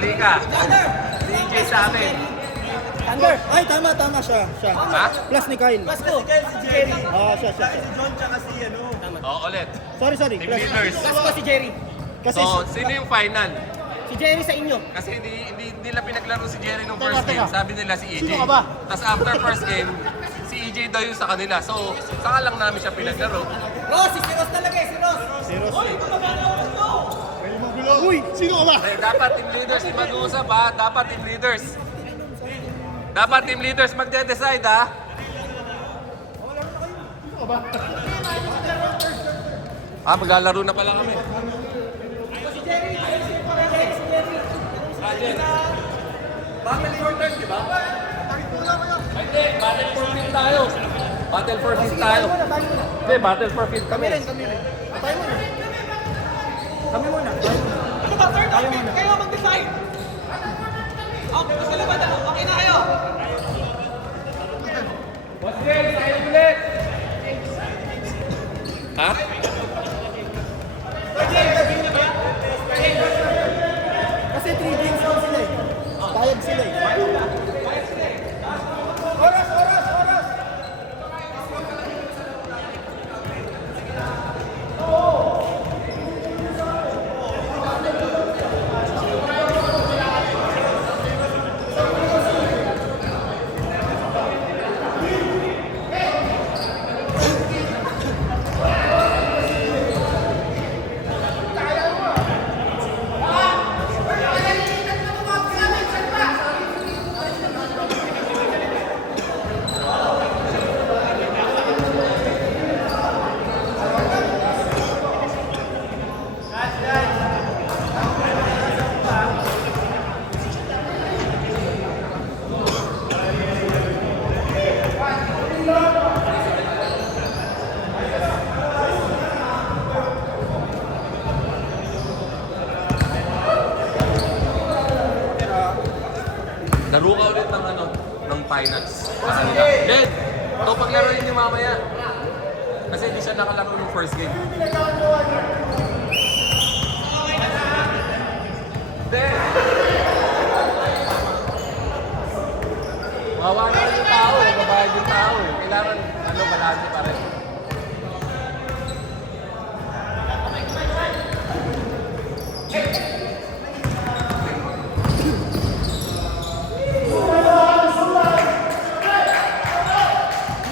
Mali ka. Si EJ sa amin. Thunder! Ay, tama siya. Ha? Plus ni Kyle. Kasi si Kyle, si Jerry. Oo, siya. Si John tsaka si ano. Oo, ulit. Sorry. Team leaders. Last ko si Jerry. Kasi So, sino yung final? Si Jerry sa inyo. Kasi hindi nila pinaglaro si Jerry nung first game. Sabi nila si EJ. Sino ka ba? Tapos after first game, si EJ daw yung sa kanila. So, saka lang namin siya pinaglaro. Ross, si Ross talaga eh, si Ross. Uy, sino ka ba? Eh, dapat team leaders yung mag-uusap ha. Dapat team leaders. Dapat team leaders magde-decide ha. Ah, maglalaro na pala kami. Battle for third, di ba? Hindi, battle for fifth tayo. Battle for fifth tayo. Hindi, battle for fifth kami. Kami muna. Ano ba, third or fifth? Kayo mag-decide. Sa laban, okay na kayo. Boss Jay, tayo ulit! Ha? Kasi 3 games lang sila eh. Bayad sila eh. Laro ka ulit ng finals. Then, ito paglaro niyo mamaya. Kasi hindi siya nakalaro ng first game. Then, mawawala yung tao eh, babayad yung tao eh. Kailangan, balance pa rin.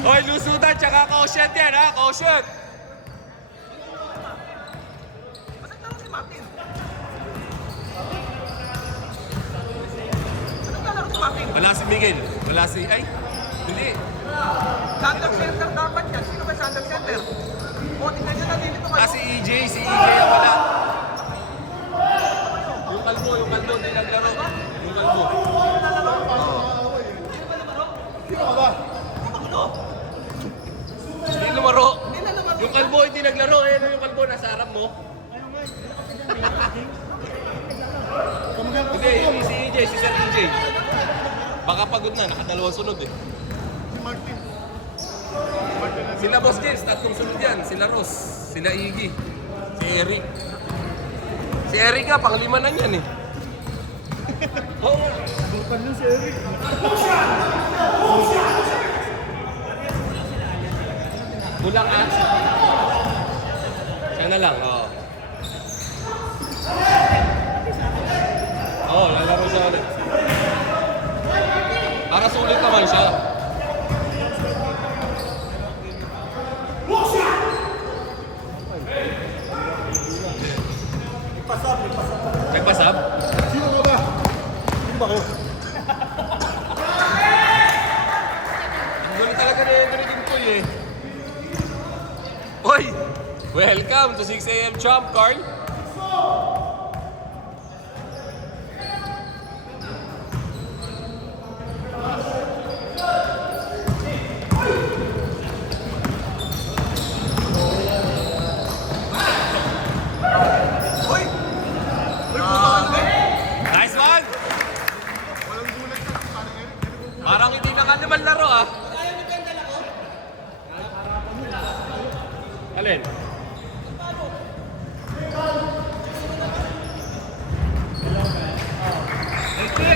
Hoy, lusutan tsaka quotient yan ha, quotient! Wala si Miguel, wala si... Ay, hindi. Center dapat yan. Sino ba center? O, tingnan nyo na dito kayo. Ah, si EJ ang wala. Yung kalbo, hindi naglaro. Yung kalbo. Sino ka ba? Hindi lumaro. Yung kalbo hindi naglaro. Eh, yung kalbo nasa harap mo. Hindi, yung si EJ, si Sir EJ. Baka pagod na, nakadalawang sunod eh. Sila Boss James, tatlong sunod yan. Sila Ross, sila Iggy, si Eric. Si Eric nga, panglima na yan eh. Oo nga. Bukan lang si Eric. Kulang ka? Siya na lang, oo. Oo, lalaro siya ulit. Para sulit naman siya. Nagpasab? Sino ka ba? Sino ba kayo? Ang gulo talaga na yung ganitong toy eh. Hoy! Welcome to 6 AM Chomp, Carl! Nice one! Parang hindi na ka naman laro ah. Alin?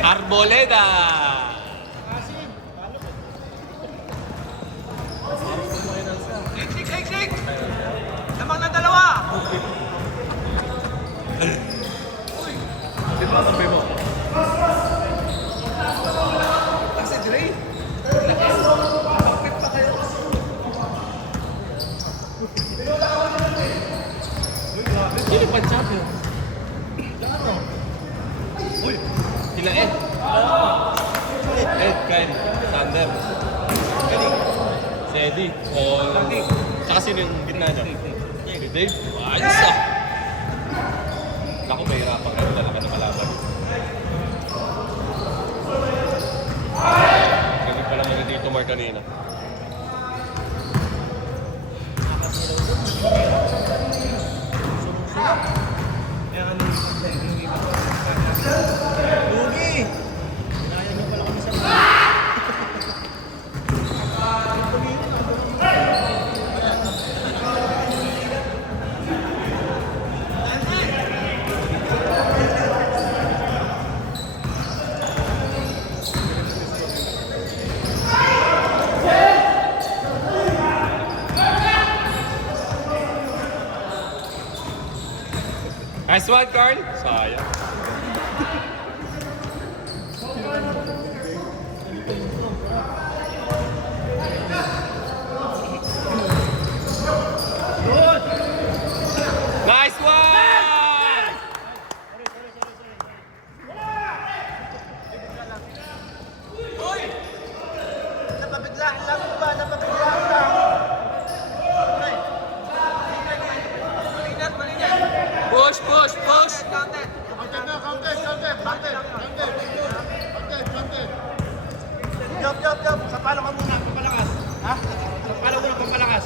Arboleda. Shake! Lamang ng dalawa! Sino ba sabi mo? Kasi Dre. Bakit pa kayo? Sino pa champion? Uy, sila Ed. Ed, Kyle, Sander. Galing. Si Eddie. Tsaka sino yung gitna niya? Si Dave. Ayos ah. Naku, may hirapan ka talaga na kalaban. Galing pala mga dito Mark kanina. Lugi! Nice one, Carl. Sayang. Nice one! Uy! Napabiglaan lang ba? Napabiglaan lang. Malinas! Push! Counted! Job! Sa palo ka muna, pampalakas. Ha? Sa palo muna, pampalakas.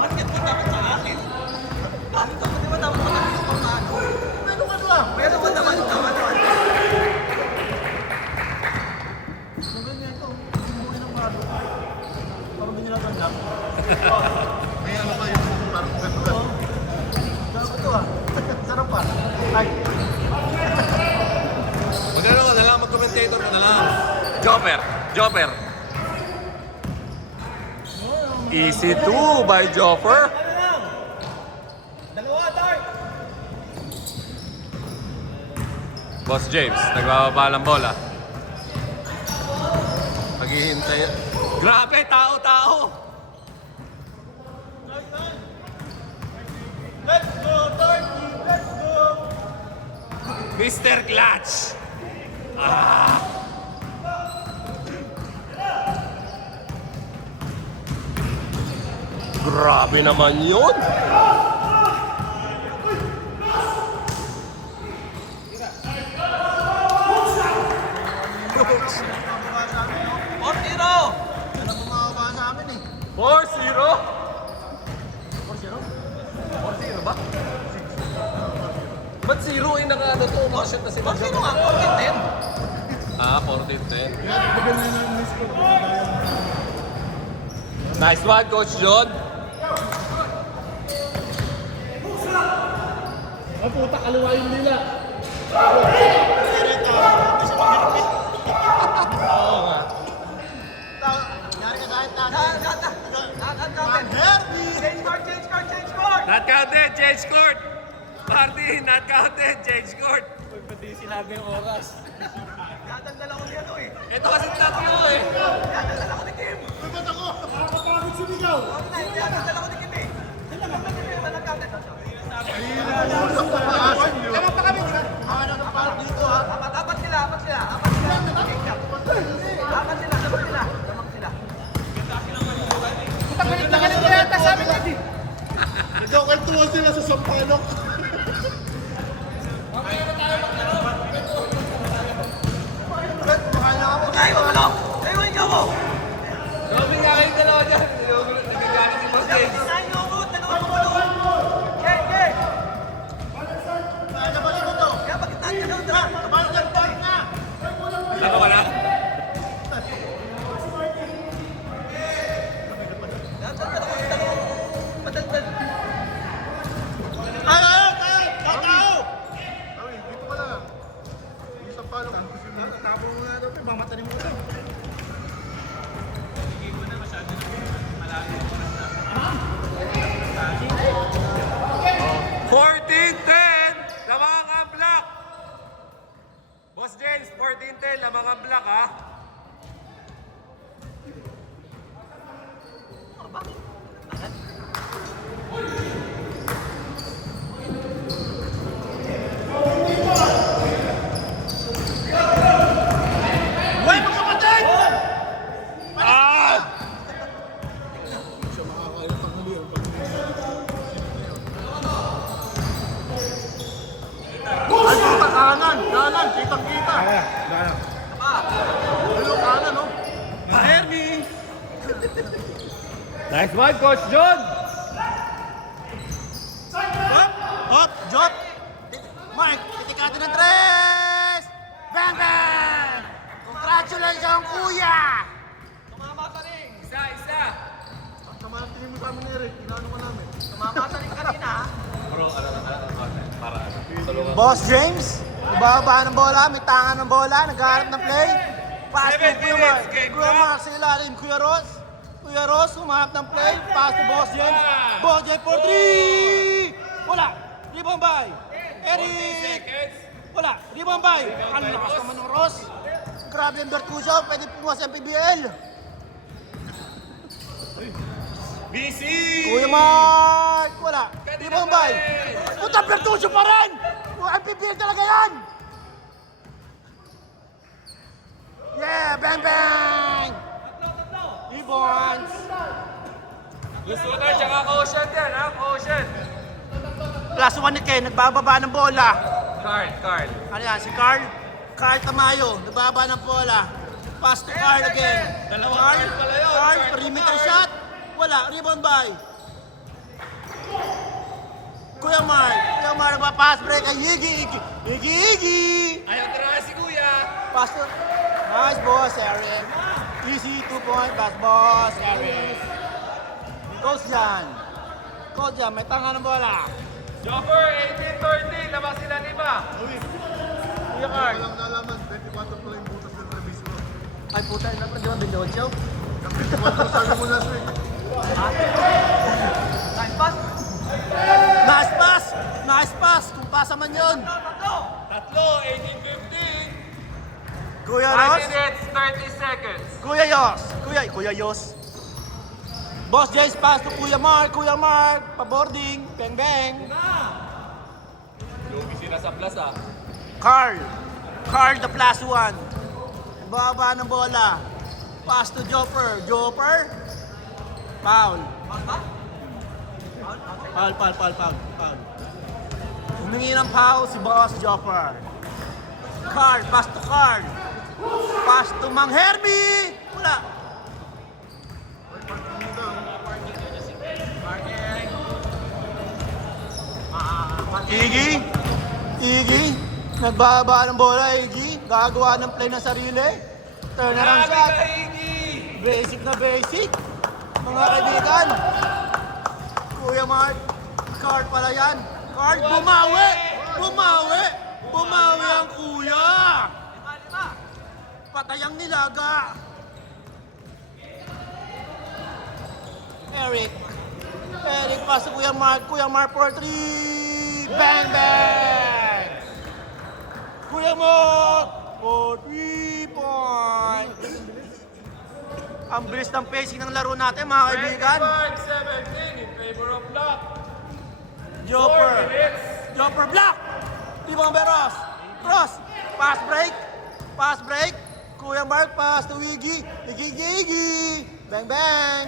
Bakit mo dapat sa akin? Bakit mo di ba dapat makakita ko sa ano? Ano ka ba? Pero ba naman naman? Ang ganyan to, hindi ng palo. Parang hindi nila tanggap. May ano pa yung parang gano'n. Sarap ito ah. Sarap pa. Ay. Magano ka na lang, mag-commentator ka na lang. Jopper. Easy 2 by Jopper. Dalawa, Dark! Boss James, nagbababa ng bola. Maghihintay. Grabe, tao! Let's go, Dark! Let's go! Mr. Clutch! Grabe naman yun! Ortiro! Yan ang bumababa sa amin eh. 4-0? 4-0 ba? Ba't 0 eh naka-ano to? Makashot na si Sino Magno. nga? 14-10? Ah, 14-10. Nice one, Coach John. Oh, puta, kaliwain nila. Nangyari ka kahit Counted! Change court! Not counted, change court. Party, not counted, change court. Dadagdala ko niya to eh. Ito kasi tatlo eh. Dadagdala ko ni Kim. Ba't ako? Nakakapagod sumigaw. Dadagdala ko ni Kim eh. Sino ba nag-counted? Tama pa kami, di ba? Ano na parang dito ha? Apat sila. Apat sila. Tagalit na yata sa amin natin. Nagkakwentuhan sila sa Sampalok. Tayo, ano? Tayo, ikaw mo! Grabe nga kayong dalawa dyan. Nagigana si Boss James. Tayo, dalawa mo! Okay! Ano ba dito to? Kaya bakit natin ka daw? Parang nag-point na! Ano wala? Dadagdala ko ni dalawa. Padagdag. Ay! Tao! Ay, dito pala. Luka na, no? Hermi! Nice one, Coach John! Hop, Jot! Mark, titikado ng tres! Bang, bang! Congratulations, kuya! Tumama sa ring. Isa! Tama ng tingin mo sa amin, Eric. Inaano ka namin. Tumama sa ring kanina, ha? Bro, para tulungan. Boss James, ibaba ng bola, may tangan ng bola, naghahanap ng play. Pass to 7 Kuya minutes, Mark. game Kuya clock. Mark sa ilalim. Kuya Ross, humahanap ng play. Pass to Boss James. Boss James for 3! Wala. Rebound by Eric. Seconds. Wala. Rebound by. Ang lakas naman ng Ross. Grabe yung Bertuccio. Pwede pumas ang PBL. BC! Kuya Mark. Wala. Rebound by. Puta, Bertuccio pa rin. Ang PBL talaga yan. Yeah, bang bang! Rebounds! Gusto ka, tsaka Ocean yan, ha? Ocean! Plus 1 ni Ken, nagbababa ng bola. Carl. Ano yan, si Carl? Carl Tamayo, nagbababa ng bola. Pass to Carl again. Dalawang Carl, Carl pala yun. Carl, Carl to perimeter Carl. shot. Wala, rebound by. Kuya Mark, nagpa-pass break kay Iggy. Ayaw tira si Kuya! Pass to, nice boss, Eric. Easy 2-point pass, boss, Eric. Coach Jan, may tanga ng bola. Joffer, 18-13, labas sila lima. Kuya Carl. Walang nalaman, 24 pala yung butas ng release ko. Ay puta, di ba binodyo? 24 sabi mo last week. Nice pass. Nice pass! Kung pasa man yun. Tatlo, 18-15. Kuya 5 Ross, minutes, 30 seconds. Kuya Yos. Boss Jace, pass to Kuya Mark, pa-boarding, bang bang. Lugi sila sa plaza. Carl the plus 1. Baba ng bola. Pass to Jopper, foul. Foul. Humingi ng foul si Boss Jopper. Carl, pass to Carl. Pass to Mang Hermi. Wala. Iggy. Nagbaba ng bola, Iggy. Gagawa ng play na sarili. Turnaround Grabe shot. ka, Iggy! Basic na basic. Mga kaibigan. Kuya Mark. Carl pala yan. Carl, bumawi ang kuya. Patay ang nilaga. Eric, pass to Kuya Mark for 3. Bang, bang. Kuya Mark for 3 points. Ang bilis ng pacing ng laro natin, mga kaibigan. 25-17 in favor of Black. 4 Jopper minutes. block. Tibong Beros. Cross. Pass break. Kuya Mark, pass to Iggy. Iggy. Bang, bang.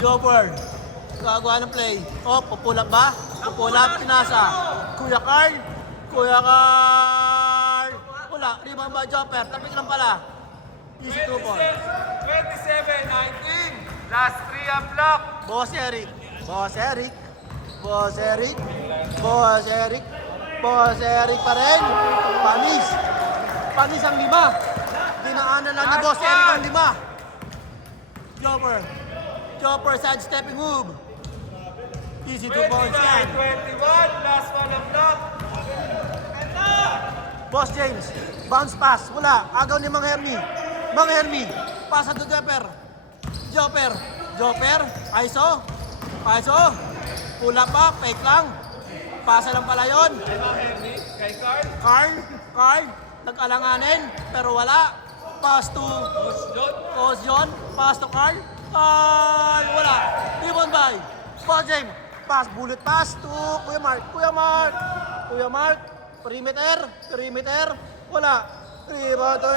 Jopper. Gagawa ng play. Oh, pupulap ba? Pupulap, pinasa. Kuya Carl. Wala, rebound ba Jopper? Tapit lang pala. Easy 2 points. 27-19. Last 3 ang Black. Boss Eric pa rin. Panis ang 5. Dinaanan lang ni Boss Eric ang 5. Jopper side stepping move. Easy 2 points yan. 29-21. Last one ang Black. Boss James, bounce pass. Wala. Agaw ni Mang Hermi. Pasa to Jopper. ISO. Pula pa. Fake lang. Pasa lang pala yun. Kay Carl. Carl. Nag-alanganin. Pero wala. Pass to John. Pass to Carl. Wala. Rebound by Boss James. Bullet pass to Kuya Mark. Perimeter. Wala. Rebound to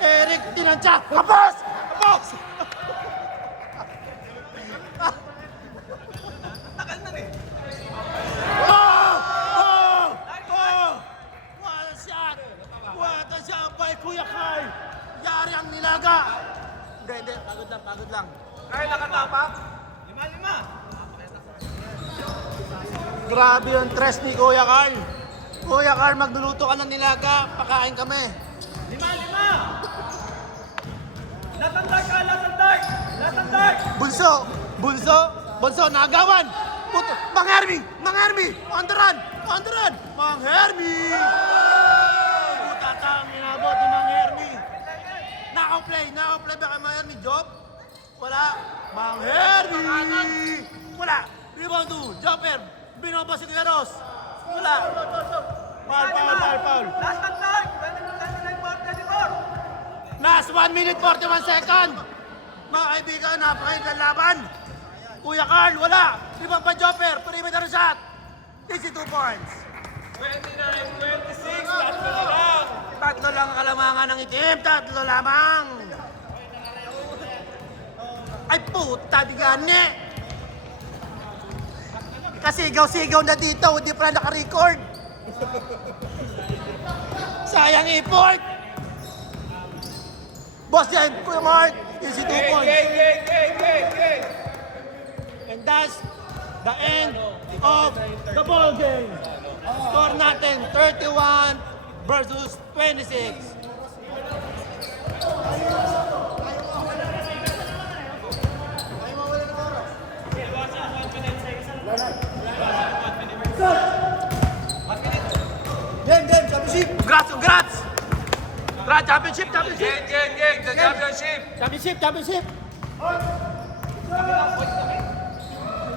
Eric. Tinansya. Kapos! Tagal na rin. Kyle nakatapak. 5-5. Grabe yung tres ni Kuya Carl. Kuya Carl, magluluto ka ng nilaga. Pakain kami. 5-5. Latang dark, latang dark. Latang dark. Bunso, nagawan. Puto, Mang Hermie, on the run. Mang Hermie. Putatang, inabot ni Mang Hermie. Nakaplay ba kay Mang Hermie, Job? Wala. Mang Hermie. Wala. Rebound to, Jumper. Binoba si Tigaros. Wala. Foul. Last and dark. 29-24. Last 1 minute 41 second. Mga kaibigan, napakailan laban. Kuya Carl, wala. Rebound pa Jumper. Perimeter shot. Easy 2 points. 29-26, tatlo na lang. Tatlo lang ang kalamangan ng itim. Tatlo lamang. Ay puta, digane. Kasigaw-sigaw na dito. Hindi pa na naka-record. Sayang effort. Boss yan, Kuya Mark. Easy 2 points. Gang. And that's the end of the ball game. Score natin 31 versus 26. Game, championship. Congrats! Championship! Gang, the championship. Championship!